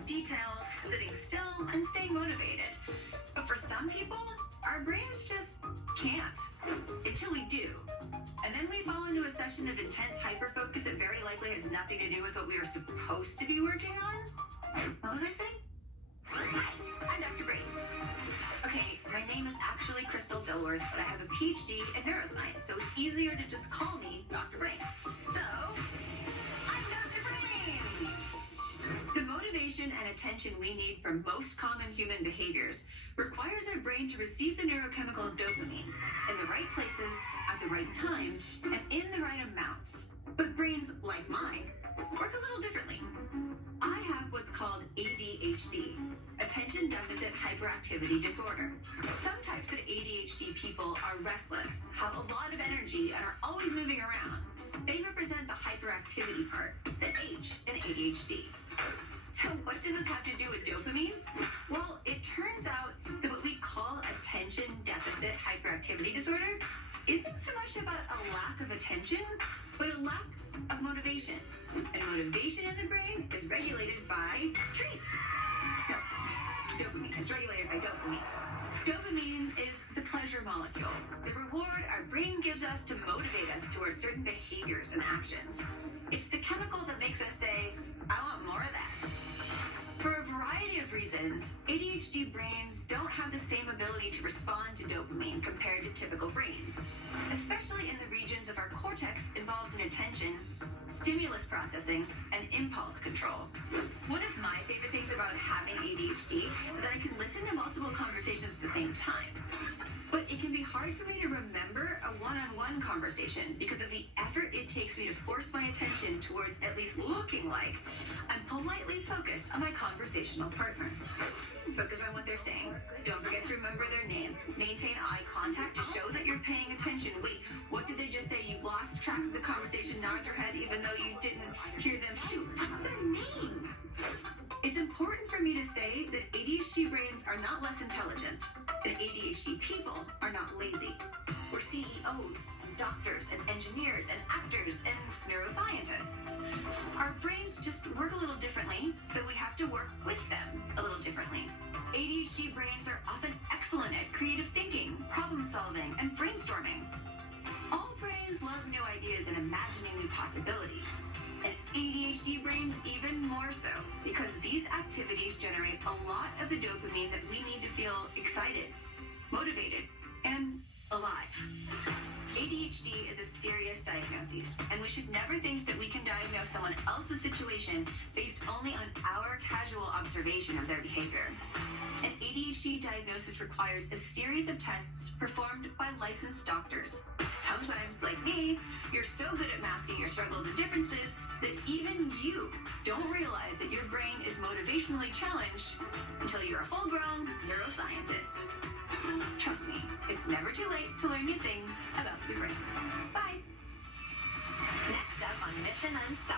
from details, sitting still, and staying motivated. But for some people, our brains just can't. Until we do. And then we fall into a session of intense hyperfocus that very likely has nothing to do with what we are supposed to be working on. What was I saying? Hi, I'm Dr. Brain. Okay, my name is actually Crystal Dilworth, but I have a PhD in neuroscience, so it's easier to just call me Dr. Brain. So, I'm Dr. Brain! The motivation and attention we need from most common human behaviors requires our brain to receive the neurochemical dopamine in the right places, at the right times, and in the right amounts. But brains, like mine, work a little differently. I have what's called ADHD, Attention Deficit Hyperactivity Disorder. Some types of ADHD people are restless, have a lot of energy, and are always moving around. They represent the hyperactivity part, the H in ADHD. So what does this have to do with dopamine? Well, it turns out that what we call attention deficit hyperactivity disorder isn't so much about a lack of attention, but a lack of motivation. And motivation in the brain is regulated by treats. No, dopamine is regulated by dopamine. Dopamine is the pleasure molecule, the reward our brain gives us to motivate us towards certain behaviors and actions. It's the chemical that makes us say, I want more of that. For a variety of reasons, ADHD brains don't have the same ability to respond to dopamine compared to typical brains, especially in the regions of our cortex involved in attention, stimulus processing, and impulse control. One of my favorite things about having ADHD is that I can listen to multiple conversations at the same time. But it can be hard for me to remember a one-on-one conversation because of the effort it takes me to force my attention towards at least looking like I'm politely focused on my conversational partner. Focus on what they're saying. Don't forget to remember their name. Maintain eye contact to show that you're paying attention. Wait, what did they just say? You lost track of the conversation. Nod your head even though you didn't hear them. Shoot, what's their name? It's important for me to say that ADHD brains are not less intelligent, and ADHD people are not lazy. We're CEOs, and doctors, and engineers, and actors, and neuroscientists. Our brains just work a little differently, so we have to work with them a little differently. ADHD brains are often excellent at creative thinking, problem solving, and brainstorming. All brains love new ideas and imagining new possibilities. And ADHD brains even more so, because these activities generate a lot of the dopamine that we need to feel excited, motivated, and alive. ADHD is a serious diagnosis, and we should never think that we can diagnose someone else's situation based only on our casual observation of their behavior. An ADHD diagnosis requires a series of tests performed by licensed doctors. Sometimes, like me, you're so good at masking your struggles and differences that even you don't realize that your brain is motivationally challenged until you're a full-grown neuroscientist. Trust me, it's never too late to learn new things about the brain. Bye! Next up on Mission Unstoppable.